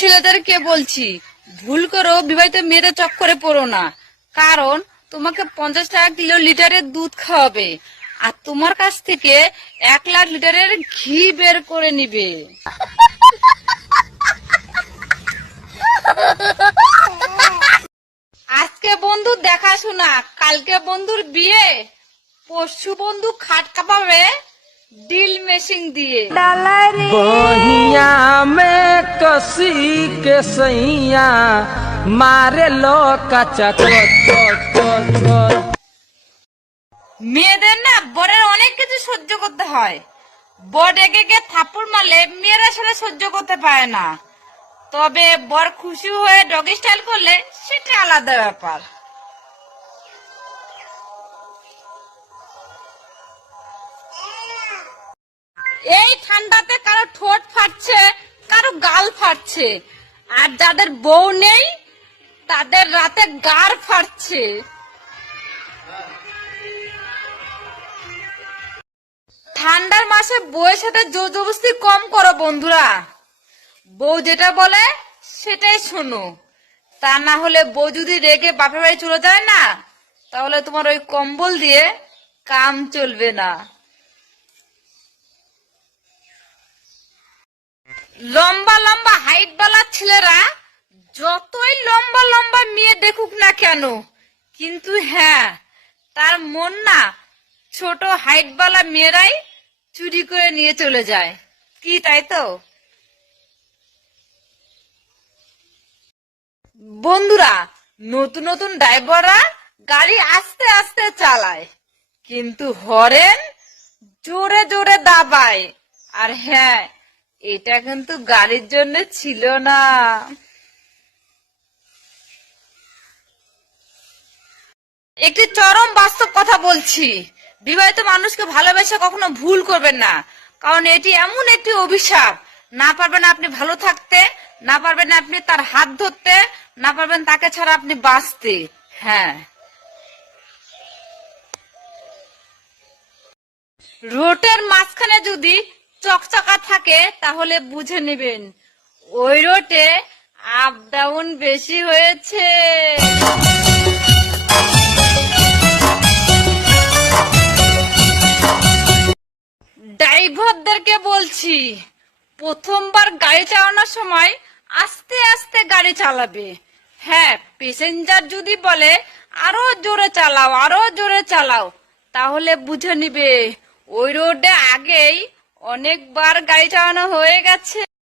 ছেলেদেরকে বলছি, ভুল করো বিবাহিত মেয়েদের চক্করে পড়ো না। কারণ তোমাকে 50 টাকা কিলো লিটারের দুধ খাওয়াবে, আর তোমার কাছ থেকে 1 লাখ লিটারের ঘি বের করে নিবে। আজকে বন্ধু দেখাশোনা, কালকে বন্ধুর বিয়ে, পরশু বন্ধু খাট কাঁপাবে ড্রিল মেশিন দিয়ে। बहिया में कसी के सैया मारे लो कचा মেয়েদের না বরের অনেক কিছু সহ্য করতে হয়। বর রেগে গিয়ে থাপ্পড় মারলে মেয়েরা সেটা সহ্য করতে পারে না, তবে বর খুশি হয়ে ডগি স্টাইল করলে সেটা আলাদা ব্যাপার। এই ঠান্ডাতে কারো ঠোঁট ফাটছে, কারো গাল ফাটছে, আর যাদের বউ নেই তাদের রাতে গাড় ফাটছে। ঠান্ডার মাসে বউয়ের সাথে জোর জবরদস্তি কম করো বন্ধুরা। বউ যেটা বলে সেটাই শোনো, তা না হলে বউ যদি রেগে বাপের বাড়ি চলে যায় না, তাহলে তোমার ওই কম্বল দিয়ে কাম চলবে না। লম্বা লম্বা হাইট বালা ছেলেরা যতই লম্বা লম্বা মেয়ে দেখুক না কেন, কিন্তু হ্যাঁ, তার মন না ছোট হাইট বালা মেয়েরাই চুরি করে নিয়ে চলে যায়। কি তাই তো বন্ধুরা? নতুন নতুন ড্রাইভাররা গাড়ি আস্তে আস্তে চালায়, কিন্তু হরেন জোরে জোরে দাবায়। আর হ্যাঁ, এটা কিন্তু গাড়ির জন্য ছিল না। একটি চরম বাস্তব কথা বলছি, বিবাহিত মানুষকে ভালোবেসে কখনো ভুল করবেন না, কারণ এটি এমন একটি অভিশাপ। না পারবেন আপনি ভালো থাকতে, না পারবেন আপনি তার হাত ধরতে, না পারবেন তাকে ছাড়া আপনি বাঁচতে। হ্যাঁ, রোডের মাঝখানে যদি চকচকা থাকে তাহলে বুঝে নেবেন ওই রোডে আপ ডাউন বেশি হয়েছে। ড্রাইভারদেরকে বলছি, প্রথমবার গাড়ি চালানোর সময় আস্তে আস্তে গাড়ি চালাবে। হ্যাঁ, প্যাসেঞ্জার যদি বলে আরো জোরে চালাও, আরো জোরে চালাও, তাহলে বুঝে নিবে ওই রোডে আগেই অনেকবার গাড়ি চালানো হয়ে গেছে।